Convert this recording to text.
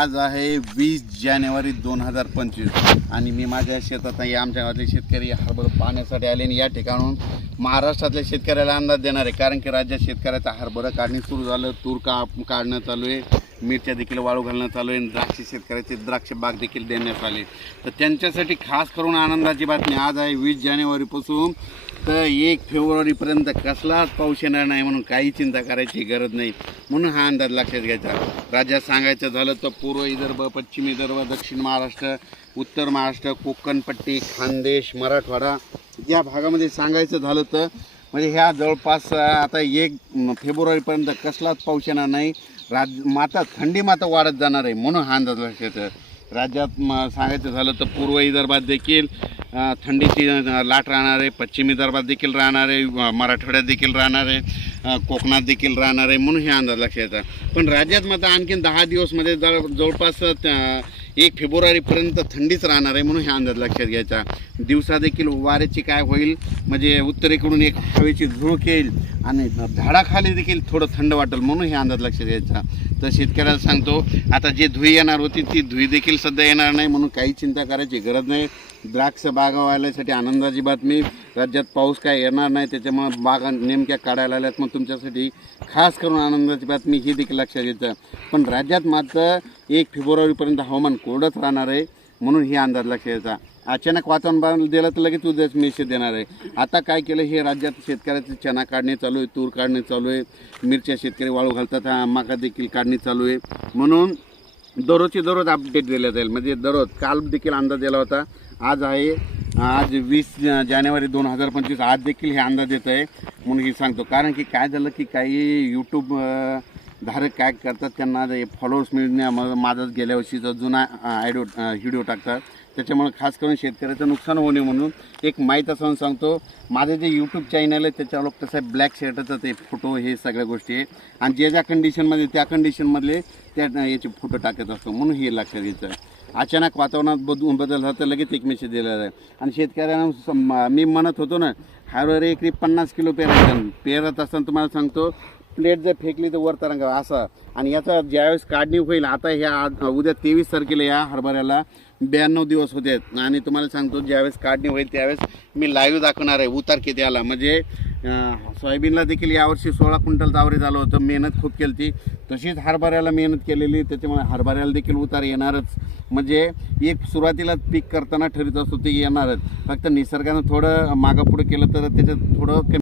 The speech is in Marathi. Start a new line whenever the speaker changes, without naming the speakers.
आज आहे वीस जानेवारी दोन हजार पंचवीस आणि मी माझ्या शेतात नाही आमच्या गावातले शेतकरी हरभरा पाहण्यासाठी आले आणि या ठिकाणून महाराष्ट्रातल्या शेतकऱ्याला अंदाज देणार आहे कारण की राज्यात शेतकऱ्याचा हरभरा काढणे सुरू झालं तूर का काढणं चालू आहे मिरच्या देखील वाळू घालण्यात चालू आहे द्राक्ष शेतकऱ्याचे द्राक्ष बाग देखील देण्यात आले तर त्यांच्यासाठी खास करून आनंदाची बातमी आज आहे वीस जानेवारीपासून तर एक फेब्रुवारीपर्यंत कसलाच पाऊस येणार नाही म्हणून काही चिंता करायची गरज नाही म्हणून हा अंदाज लक्षात घ्यायचा राज्यात सांगायचं झालं तर पूर्व विदर्भ पश्चिम विदर्भ दक्षिण महाराष्ट्र उत्तर महाराष्ट्र कोकणपट्टी खानदेश मराठवाडा या भागामध्ये सांगायचं झालं तर म्हणजे ह्या जवळपास आता एक फेब्रुवारीपर्यंत कसलाच पाऊस येणार नाही राज माता थंडी मात्र वाढत जाणार आहे म्हणून हा अंदाज लक्षात राज्यात म सांगायचं झालं तर पूर्व विदर्भात देखील थंडीची लाट राहणार आहे पश्चिम विदर्भात देखील राहणार आहे मराठवाड्यात देखील राहणार आहे कोकणात देखील राहणार आहे म्हणून हे अंदाज लक्षात येतात पण राज्यात मात्र आणखीन दहा दिवसमध्ये जर जवळपास एक फेब्रुवारीपर्यंत थंडीच राहणार आहे म्हणून हे अंदाज लक्षात घ्यायचा दिवसा देखील वाऱ्याची काय होईल म्हणजे उत्तरेकडून एक हवेची झुळूक येईल आणि झाडाखाली देखील थोडं थंड वाटेल म्हणून हे अंदाज लक्षात घ्यायचा तर शेतकऱ्याला सांगतो आता जे धुई येणार होती ती धुई देखील सध्या येणार नाही म्हणून काही चिंता करायची गरज नाही द्राक्ष बागवाल्यासाठी आनंदाची बातमी राज्यात पाऊस काय येणार नाही त्याच्यामुळे बागा नेमक्या काढायला आल्यात मग तुमच्यासाठी खास करून आनंदाची बातमी ही देखील लक्षात येतं पण राज्यात मात्र एक फेब्रुवारीपर्यंत हवामान कोरडंच राहणार आहे म्हणून ही अंदाज लक्षात यायचा अचानक वातावरण दिलं तर लगेच उद्याच मेसेज देणार आहे आता काय केलं हे राज्यात शेतकऱ्याचं चना काढणे चालू आहे तूर काढणे चालू आहे मिरच्या शेतकरी वाळू घालतात हा मका देखील काढणे चालू आहे म्हणून दररोजची दररोज अपडेट दिल्या जाईल म्हणजे दररोज काल देखील अंदाज दिला होता आज आहे आज वीस जानेवारी दोन हजार पंचवीस आज देखील हे अंदाज येत आहे म्हणून हे सांगतो कारण की काय झालं की काही यूट्यूब धारक काय करतात त्यांना फॉलोअर्स मिळण्या माझाच गेल्या वर्षीचा जुना आयडिओ व्हिडिओ टाकतात त्याच्यामुळे खास करून शेतकऱ्याचं नुकसान होणे म्हणून एक माहीत असं सांगतो माझं जे यूट्यूब चॅनल आहे त्याच्यावर कसं ब्लॅक शर्टाचं ते फोटो हे सगळ्या गोष्टी आहे आणि ज्या ज्या कंडिशनमध्ये त्या कंडिशनमधले त्या याचे फोटो टाकत असतो म्हणून हे लक्षात घ्यायचं आहे अचानक वातावरणात बद बदल झाला तर लगेच एक मेसेज दिला जाईल आणि शेतकऱ्यांना मी म्हणत होतो ना हायवर एकरी पन्नास किलो पेरायचा पेरत असताना तुम्हाला सांगतो प्लेट जर फेकली तर वर तरंग असा आणि याचा ज्यावेळेस काढणी होईल आता ह्या उद्या तेवीस तारखेला या हरभऱ्याला ब्याण्णव दिवस होते आणि तुम्हाला सांगतो ज्यावेळेस काढणी होईल त्यावेळेस मी लाईव्ह दाखवणार आहे उतार किती आला म्हणजे सोयाबीनला देखील यावर्षी सोळा क्विंटल दावरी झालं होतं मेहनत खूप केली होती तशीच हरभऱ्याला मेहनत केलेली त्याच्यामुळे हरभऱ्याला देखील उतार येणारच म्हणजे एक सुरुवातीला पीक करताना ठरत असतो ते येणारच फक्त निसर्गानं थोडं मागापुढं केलं तर त्याच्यात थोडं